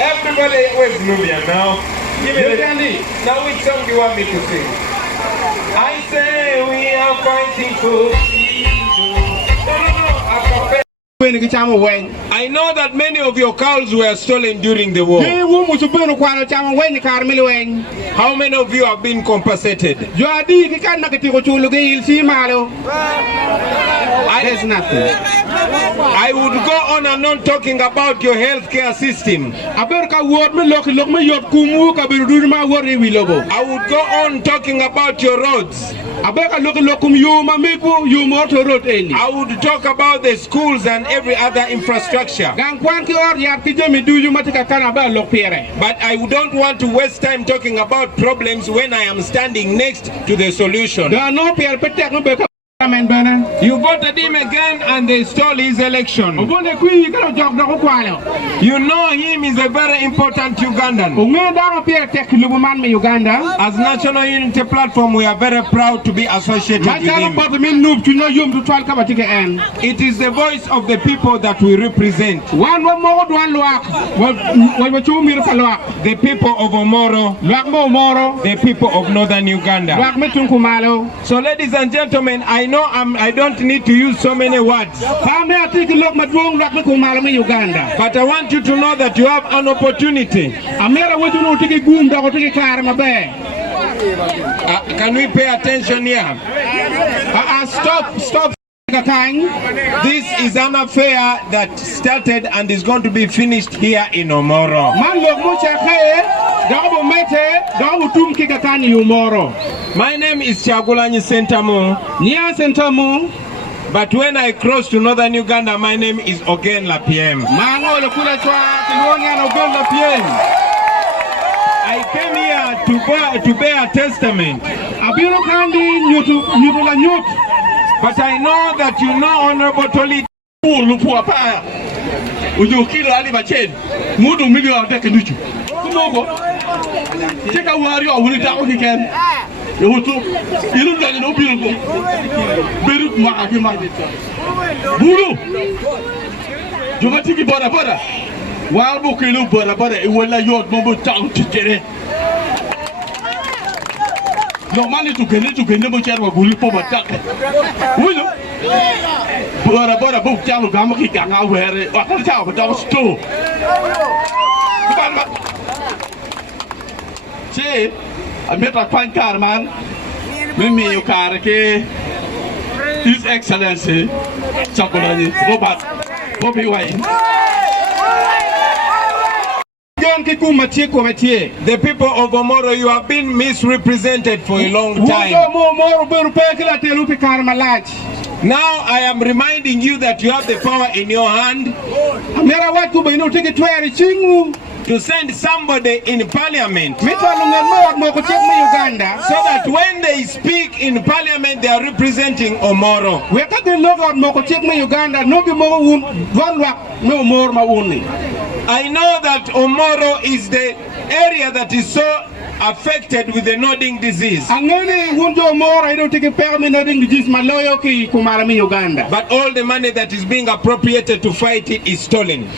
Everybody, where's Nubia now? Give me the now which song do you want me to sing? I say we are fighting for I know that many of your cows were stolen during the war. How many of you have been compensated? There's nothing. I would go on and on talking about your healthcare system. I would go on talking about your roads. I would talk about the schools and every other infrastructure. But I don't want to waste time talking about problems when I am standing next to the solution. You voted him again and they stole his election. You know him is a very important Ugandan. As National Unity Platform, we are very proud to be associated with him. It is the voice of the people that we represent. The people of Omoro, the people of Northern Uganda. So ladies and gentlemen, I know I don't need to use so many words. But I want you to know that you have an opportunity. Can we pay attention here? Stop. This is an affair that started and is going to be finished here in Omoro. My name is Kyagulanyi Sentamo. But when I cross to Northern Uganda, my name is Ogen Lapiem. I came here to bear a testament. But I know that you know Honorable Toli. Normally to get no chair wa guli po batak. Wulo. Bora book chalu gamaki kanga were. Wa kan chaw ba sto. Che, I met a fine car man. Me you car ke His Excellency Kyagulanyi Robert Bobi Wine. The people of Omoro, you have been misrepresented for a long time. Now I am reminding you that you have the power in your hand to send somebody in parliament so that when they speak in parliament they are representing Omoro. I know that Omoro is the area that is so affected with the nodding disease. But all the money that is being appropriated to fight it is stolen.